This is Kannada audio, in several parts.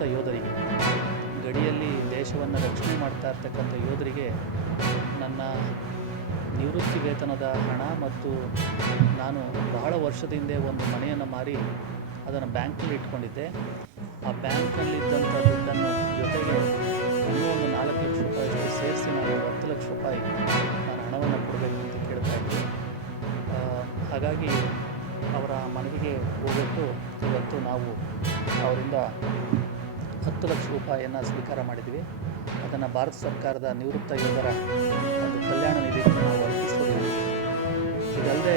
ನಿವೃತ್ತ ಯೋಧರಿಗೆ, ಗಡಿಯಲ್ಲಿ ದೇಶವನ್ನು ರಕ್ಷಣೆ ಮಾಡ್ತಾ ಇರ್ತಕ್ಕಂಥ ಯೋಧರಿಗೆ ನನ್ನ ನಿವೃತ್ತಿ ವೇತನದ ಹಣ ಮತ್ತು ನಾನು ಬಹಳ ವರ್ಷದ ಹಿಂದೆ ಒಂದು ಮನೆಯನ್ನು ಮಾರಿ ಅದನ್ನು ಬ್ಯಾಂಕ್ನಲ್ಲಿ ಇಟ್ಕೊಂಡಿದ್ದೆ. ಆ ಬ್ಯಾಂಕ್ನಲ್ಲಿದ್ದಂಥ ದುಡ್ಡನ್ನು ಜೊತೆಗೆ ಇನ್ನೂ ಒಂದು 4 ಲಕ್ಷ ರೂಪಾಯಿ ಸೇರಿಸಿ ನಾನು 10 ಲಕ್ಷ ರೂಪಾಯಿ ನಾನು ಹಣವನ್ನು ಕೊಡಬೇಕು ಅಂತ ಕೇಳ್ತಾ ಇದ್ದೆ. ಹಾಗಾಗಿ ಅವರ ಮನವಿಗೆ ಹೋಗ್ಬಿಟ್ಟು ಇವತ್ತು ನಾವು ಅವರಿಂದ 10 ಲಕ್ಷ ರೂಪಾಯಿಯನ್ನು ಸ್ವೀಕಾರ ಮಾಡಿದ್ವಿ. ಅದನ್ನು ಭಾರತ ಸರ್ಕಾರದ ನಿವೃತ್ತ ಯೋಧರ ಒಂದು ಕಲ್ಯಾಣ ನಿಧಿಗೆ ನಾವು ಅರ್ಪಿಸಿದ್ದೀವಿ. ಇದಲ್ಲದೆ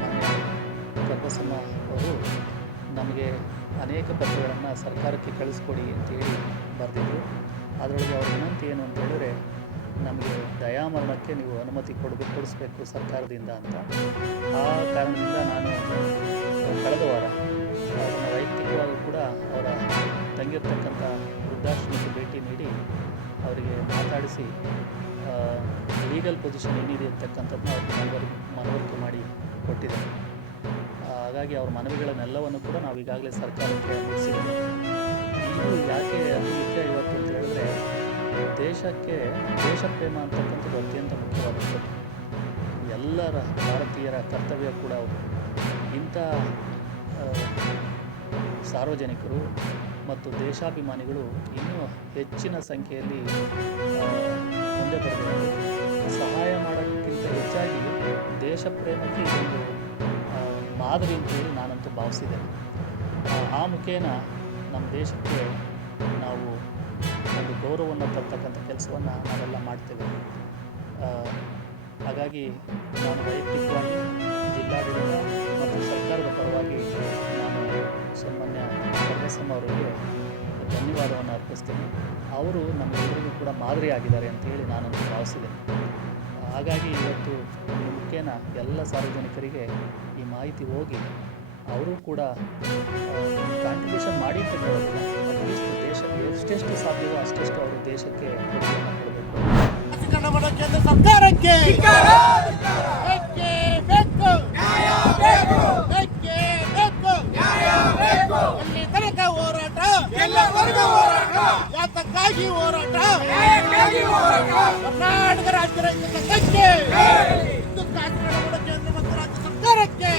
ಮಾನ್ಯ ಕರ್ಬಸಮ್ಮ ಅವರು ನಮಗೆ ಅನೇಕ ಪತ್ರಗಳನ್ನು ಸರ್ಕಾರಕ್ಕೆ ಕಳಿಸ್ಕೊಡಿ ಅಂತೇಳಿ ಬರೆದಿದ್ದರು. ಅದರೊಳಗೆ ಅವ್ರ ವಿನಂತಿ ಏನು ಅಂತ ಹೇಳಿದ್ರೆ, ನಮಗೆ ದಯಾಮರಣಕ್ಕೆ ನೀವು ಅನುಮತಿ ಕೊಡಿಸ್ಬೇಕು ಸರ್ಕಾರದಿಂದ ಅಂತ. ಆ ಕಾರಣದಿಂದ ನಾನು ಕಳೆದ ವಾರ ಅದನ್ನು ವೈಯಕ್ತಿಕವಾಗಿ ಕೂಡ ಅವರ ತಂಗಿರ್ತಕ್ಕಂಥ ವೃದ್ಧಾಶ್ರಮಕ್ಕೆ ಭೇಟಿ ನೀಡಿ ಅವರಿಗೆ ಮಾತಾಡಿಸಿ ಲೀಗಲ್ ಪೊಸಿಷನ್ ಏನಿದೆ ಅಂತಕ್ಕಂಥದ್ದನ್ನ ಅವ್ರಿಗೆ ಮನವರಿಕೆ ಮಾಡಿ ಕೊಟ್ಟಿದ್ದಾರೆ. ಹಾಗಾಗಿ ಅವ್ರ ಮನವಿಗಳನ್ನೆಲ್ಲವನ್ನು ಕೂಡ ನಾವು ಈಗಾಗಲೇ ಸರ್ಕಾರಕ್ಕೆ ಮುಗಿಸಿದ್ದೇವೆ. ಇದು ಯಾಕೆ ಅತಿ ಮುಖ್ಯ ಇವತ್ತು ಅಂತ ಹೇಳಿದ್ರೆ, ದೇಶಕ್ಕೆ ದೇಶ ಪ್ರೇಮ ಅಂತಕ್ಕಂಥದ್ದು ಅತ್ಯಂತ ಮುಖ್ಯವಾದದ್ದು. ಎಲ್ಲರ ಭಾರತೀಯರ ಕರ್ತವ್ಯ ಕೂಡ ಅವರು. ಇಂಥ ಸಾರ್ವಜನಿಕರು ಮತ್ತು ದೇಶಾಭಿಮಾನಿಗಳು ಇನ್ನೂ ಹೆಚ್ಚಿನ ಸಂಖ್ಯೆಯಲ್ಲಿ ಮುಂದೆ ಬರಬೇಕು. ಸಹಾಯ ಮಾಡೋಕ್ಕಿಂತ ಹೆಚ್ಚಾಗಿ ದೇಶ ಪ್ರೇಮಕ್ಕೆ ಇದೊಂದು ಮಾದರಿ ಅಂತೇಳಿ ನಾನಂತೂ ಭಾವಿಸಿದ್ದೇನೆ. ಆ ಮುಖೇನ ನಮ್ಮ ದೇಶಕ್ಕೆ ನಾವು ಒಂದು ಗೌರವವನ್ನು ತರ್ತಕ್ಕಂಥ ಕೆಲಸವನ್ನು ನಾವೆಲ್ಲ ಮಾಡ್ತೇವೆ. ಹಾಗಾಗಿ ನಾನು ವೈಯಕ್ತಿಕವಾಗಿ ಜಿಲ್ಲಾಡಳಿತ ಮತ್ತು ಸರ್ಕಾರದ ಪರವಾಗಿ ನಾನು ಸನ್ಮಾನ್ಯ ಕರ್ಬಸಮ್ಮ ಅವರಿಗೆ ಧನ್ಯವಾದವನ್ನು ಅರ್ಪಿಸ್ತೇನೆ. ಅವರು ನಮ್ಮೆಲ್ಲರಿಗೂ ಕೂಡ ಮಾದರಿ ಆಗಿದ್ದಾರೆ ಅಂತೇಳಿ ನಾನಂತೂ ಭಾವಿಸಿದ್ದೇನೆ. ಹಾಗಾಗಿ ಇವತ್ತು ಈ ಮುಖೇನ ಎಲ್ಲ ಸಾರ್ವಜನಿಕರಿಗೆ ಈ ಮಾಹಿತಿ ಹೋಗಿ ಅವರು ಕೂಡ ಕಾಂಟ್ರಿಬ್ಯೂಷನ್ ಮಾಡಿ ಅಂತ ಹೇಳೋದಿಲ್ಲ, ಅಟ್ಲೀಸ್ಟ್ ದೇಶಕ್ಕೆ ಎಷ್ಟೆಷ್ಟು ಸಾಧ್ಯವೋ ಅಷ್ಟೆಷ್ಟು ಅವರು ದೇಶಕ್ಕೆ ಕೊಡುಗೆಯನ್ನು ಕೊಡಬೇಕು. ಕೇಂದ್ರ ಸರ್ಕಾರಕ್ಕೆ ಎಲ್ಲಿ ತನಕ ಹೋರಾಟ, ಯಾತಕ್ಕಾಗಿ ಹೋರಾಟ, ಕರ್ನಾಟಕ ರಾಜ್ಯ ರೈತ ಸಂಘಕ್ಕೆ, ಕೇಂದ್ರ ಮತ್ತು ರಾಜ್ಯ ಸರ್ಕಾರಕ್ಕೆ